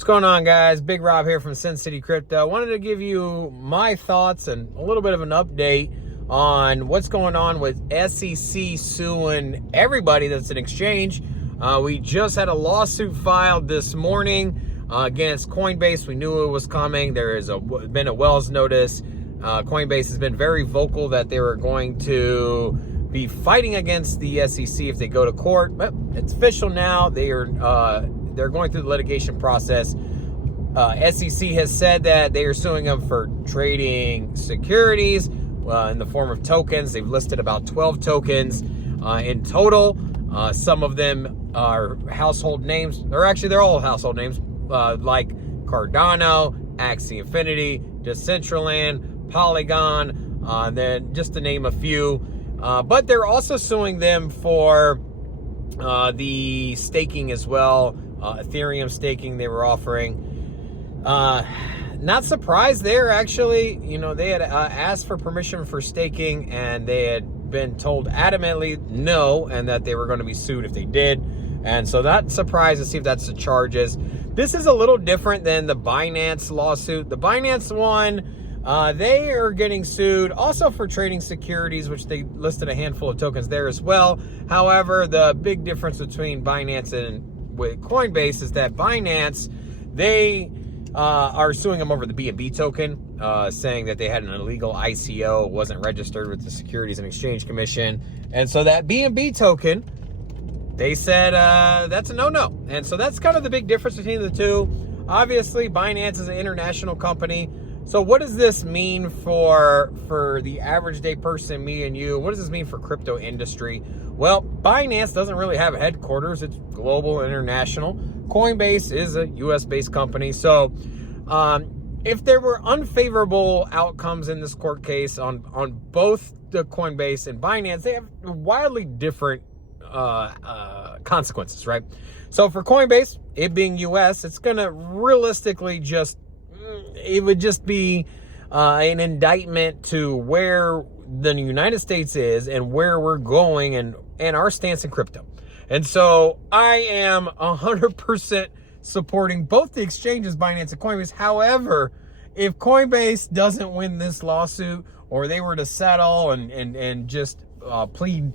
What's going on, guys? Big Rob here from Sin City Crypto. I wanted to give you my thoughts and a little bit of an update on what's going on with SEC suing everybody that's an exchange. We just had a lawsuit filed this morning against Coinbase. We knew it was coming. There has been a Wells notice. Coinbase has been very vocal that they were going to be fighting against the SEC if they go to court. But it's official now. They're going through the litigation process. SEC has said that they are suing them for trading securities in the form of tokens. They've listed about 12 tokens in total. Some of them are household names. They're all household names, like Cardano, Axie Infinity, Decentraland, Polygon, then just to name a few. But they're also suing them for the staking as well. Ethereum staking they were offering. Not surprised there, actually. You know, they had asked for permission for staking, and they had been told adamantly no, and that they were going to be sued if they did. And so not surprised to see if that's the charges. This is a little different than the Binance lawsuit. The Binance one, they are getting sued also for trading securities, which they listed a handful of tokens there as well. However, the big difference between Binance and with Coinbase is that Binance, they are suing them over the BNB token, saying that they had an illegal ICO, wasn't registered with the Securities and Exchange Commission. And so that BNB token, they said that's a no-no. And so that's kind of the big difference between the two. Obviously, Binance is an international company. So what does this mean for the average day person, me and you? What does this mean for crypto industry? Well, Binance doesn't really have a headquarters. It's global, international. Coinbase is a US-based company. So if there were unfavorable outcomes in this court case on both the Coinbase and Binance, they have wildly different consequences, right? So for Coinbase, it being US, it's going to realistically it would just be an indictment to where the United States is and where we're going and our stance in crypto. And so I am 100% supporting both the exchanges, Binance and Coinbase. However, if Coinbase doesn't win this lawsuit, or they were to settle and just plead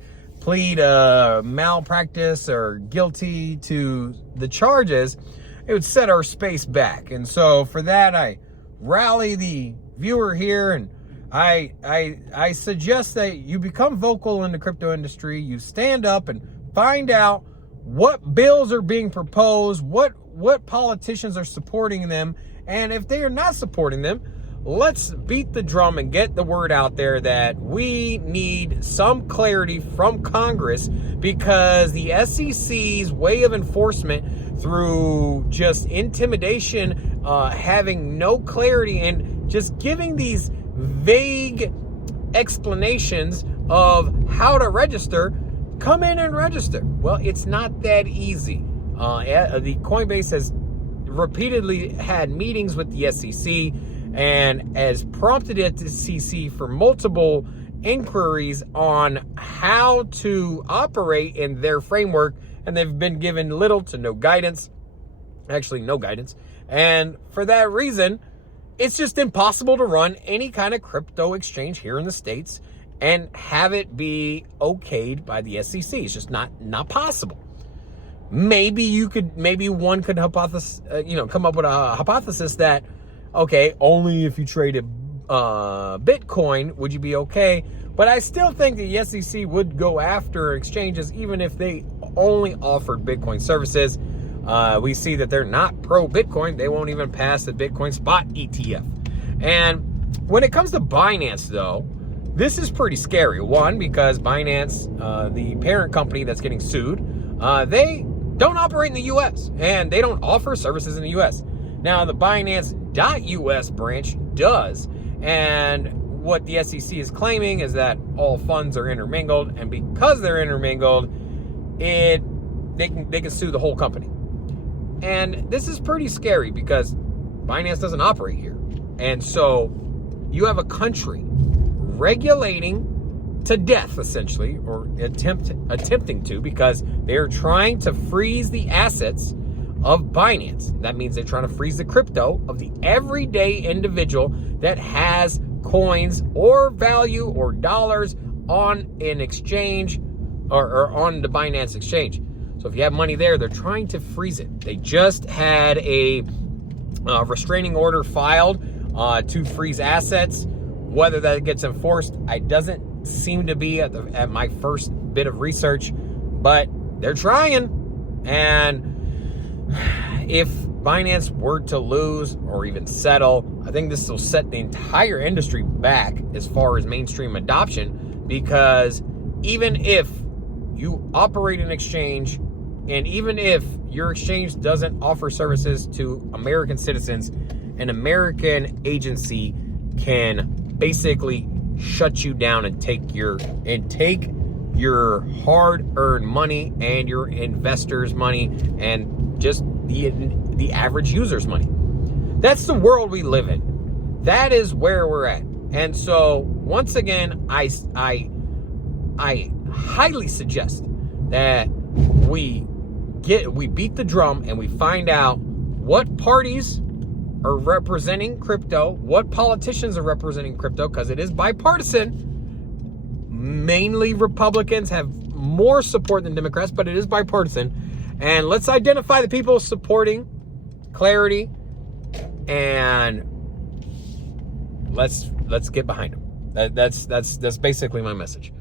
malpractice or guilty to the charges, it would set our space back. And so for that, I rally the viewer here, and I suggest that you become vocal in the crypto industry. You stand up and find out what bills are being proposed, what politicians are supporting them, and if they are not supporting them, let's beat the drum and get the word out there that we need some clarity from Congress, because the SEC's way of enforcement through just intimidation, having no clarity, and just giving these vague explanations of how to register, come in and register. Well, it's not that easy. The Coinbase has repeatedly had meetings with the SEC and has prompted the SEC for multiple inquiries on how to operate in their framework, and they've been given little to no guidance. Actually, no guidance. And for that reason, it's just impossible to run any kind of crypto exchange here in the States and have it be okayed by the SEC. It's just not possible. Maybe one could come up with a hypothesis that, okay, only if you traded Bitcoin would you be okay. But I still think the SEC would go after exchanges even if they only offered Bitcoin services. We see that they're not pro-Bitcoin. They won't even pass the Bitcoin spot ETF. And when it comes to Binance, though, this is pretty scary. One, because Binance, the parent company that's getting sued, they don't operate in the U.S. and they don't offer services in the U.S. Now, the Binance.US branch does. And what the SEC is claiming is that all funds are intermingled. And because they're intermingled, they can sue the whole company. And this is pretty scary because Binance doesn't operate here. And so you have a country regulating to death, essentially, or attempting to, because they're trying to freeze the assets of Binance. That means they're trying to freeze the crypto of the everyday individual that has coins or value or dollars on an exchange or on the Binance exchange. So if you have money there, they're trying to freeze it. They just had a restraining order filed to freeze assets. Whether that gets enforced, it doesn't seem to be at my first bit of research, but they're trying. And if Binance were to lose or even settle, I think this will set the entire industry back as far as mainstream adoption, because even if you operate an exchange, and even if your exchange doesn't offer services to American citizens, an American agency can basically shut you down and take your hard-earned money and your investors' money and just the average user's money. That's the world we live in. That is where we're at. And so once again, I highly suggest that we beat the drum and we find out what parties are representing crypto, what politicians are representing crypto, because it is bipartisan. Mainly Republicans have more support than Democrats, but it is bipartisan. And let's identify the people supporting clarity, and let's get behind them. That's basically my message.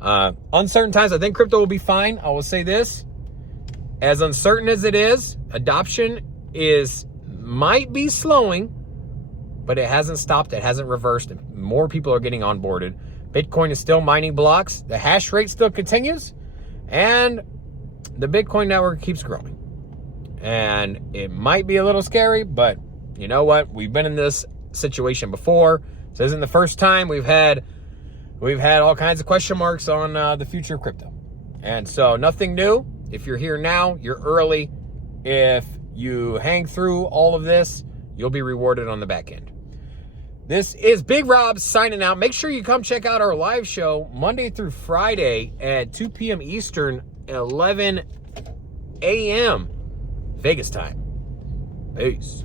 Uncertain times. I think crypto will be fine. I will say this: as uncertain as it is, adoption might be slowing, but it hasn't stopped. It hasn't reversed. More people are getting onboarded. Bitcoin is still mining blocks. The hash rate still continues, and the Bitcoin network keeps growing. And it might be a little scary, but you know what? We've been in this situation before. This isn't the first time. We've had all kinds of question marks on the future of crypto. And so nothing new. If you're here now, you're early. If you hang through all of this, you'll be rewarded on the back end. This is Big Rob signing out. Make sure you come check out our live show Monday through Friday at 2 p.m. Eastern, 11 a.m. Vegas time. Peace.